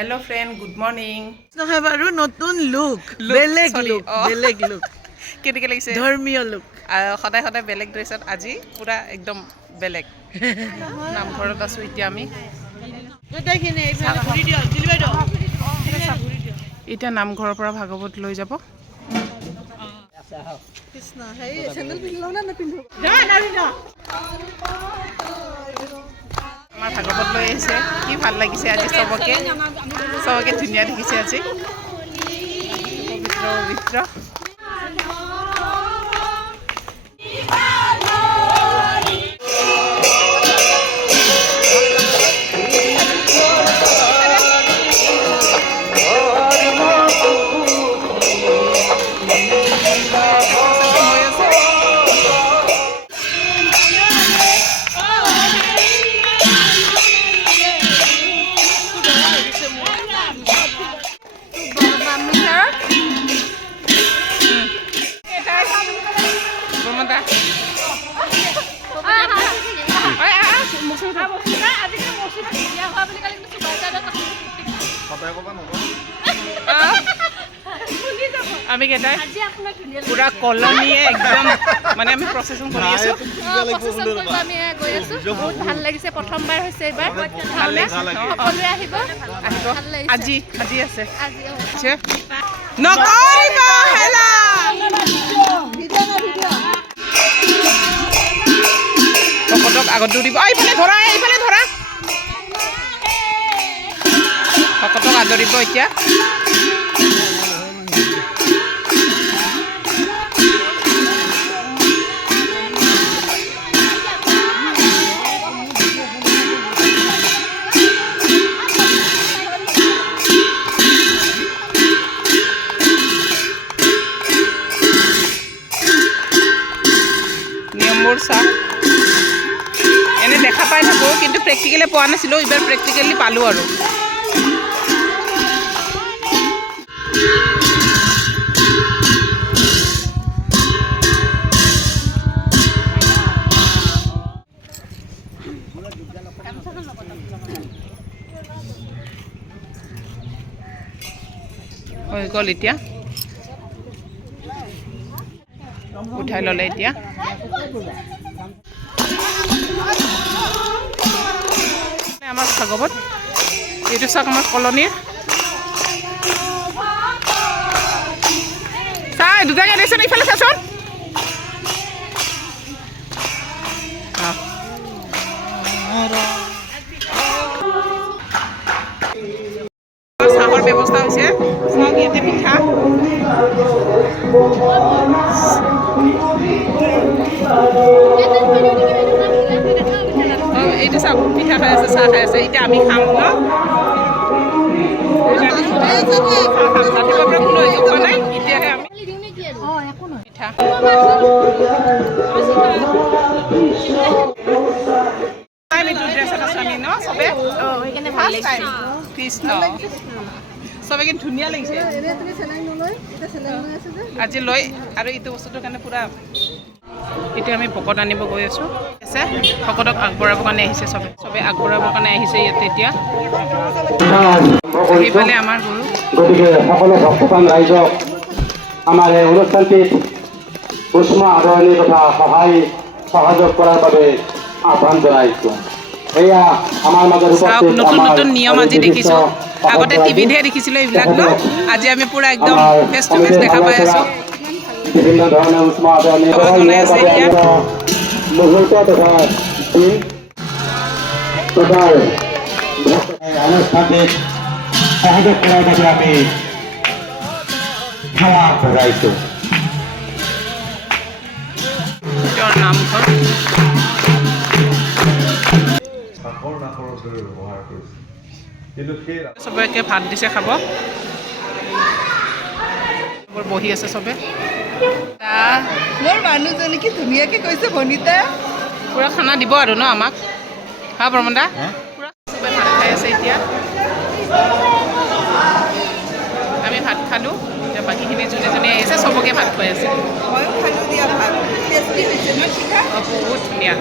Hello friend, good morning. নহয় বাৰু নতুন লুক বেলেগ লুক কেনেকৈ লাগিছে ধৰ্মীয় লুক সদায় সদায় বেলেগ ড্ৰেছত আজি পুৰা একদম বেলেগ নামঘৰত আছোঁ এতিয়া আমি এতিয়া নামঘৰৰ পৰা ভাগৱত লৈ যাব আমাৰ ভাগৱত লৈ আহিছে কি ভাল লাগিছে আজি চবকে ধুনীয়া দেখিছে আজি পবিত্ৰ পবিত্ৰ আমি কেইটাই পুৰা কলনীয়ে একদম মানে আমি প্ৰচেছন কৰি আছোঁ বহুত ভাল লাগিছে প্ৰথমবাৰ হৈছে এইবাৰ সকলোৱে আহিব আজি আজি আছে নকৰিবা হেলা ভকতক আগত দিব এইফালে ধৰা ভকতক আদৰিব এতিয়া চাহ এনে দেখা পাই থাকোঁ কিন্তু প্ৰেক্টিকেলি পোৱা নাছিলোঁ এইবাৰ প্ৰেক্টিকেলি পালোঁ আৰু হৈ গ'ল এতিয়া উঠাই ল'লে এতিয়া আমাৰ ভাগৱত এইটো চাওক আমাৰ কলনীৰ চাই দুটাকে দিছে ইফালে চাচোন চাহৰ ব্যৱস্থা হৈছে চাওক ইয়াতে পিঠা এইটো চাওক পিঠা খাই আছে চাহ খাই আছে এতিয়া আমি খাম ন ৰাতিপুৱাৰ পৰা কোনো একো খোৱা নাই এতিয়াহে আমি পিঠা আমিতো ড্ৰেছত আছোঁ আমি ন চবে ফাৰ্ষ্ট টাইম কৃষ্ণ চবে কিন্তু ধুনীয়া লাগিছে আজি লৈ আৰু এইটো বস্তুটোৰ কাৰণে পুৰা এতিয়া আমি ভকত আনিব গৈ আছোঁ আছে ভকতক আগবঢ়াবৰ কাৰণে আহিছে চবে আগবঢ়াবৰ কাৰণে আহিছে ইয়াতে এতিয়া সেইফালে আমাৰ গুৰু গতিকে সকলো ভক্তপ্ৰাণ ৰাইজক আমাৰ এই অনুষ্ঠানটিত উষ্ম আদৰণি তথা সহযোগ কৰাৰ বাবে আহ্বান জনাইছোঁ এয়া আমাৰ মাজত নতুন নিয়ম আজি দেখিছোঁ আগতে টিভিতহে দেখিছিলোঁ এইবিলাক ন আজি আমি পুৰা একদম ফেচ টু ফেচ দেখা পাই আছোঁ বিভিন্ন ধৰণৰ উষ্ম আদৰণি মুহূৰ্ত তথা অনুষ্ঠানটিত সহযোগ কৰাৰ বাবে আমি সেৱা আগবঢ়াইছোঁ নামঘৰ চবকে ভাত দিছে খাব বহি আছে চবে মোৰ মানুহজনী কি ধুনীয়াকৈ কৈছে বনিতা পুৰা খানা দিব আৰু ন আমাক হা প্ৰমদা পুৰা চবে ভাত খাই আছে এতিয়া আমি ভাত খালোঁ এতিয়া বাকীখিনি যোনে যোনে আহিছে চবকে ভাত খুৱাই আছে বহুত ধুনীয়া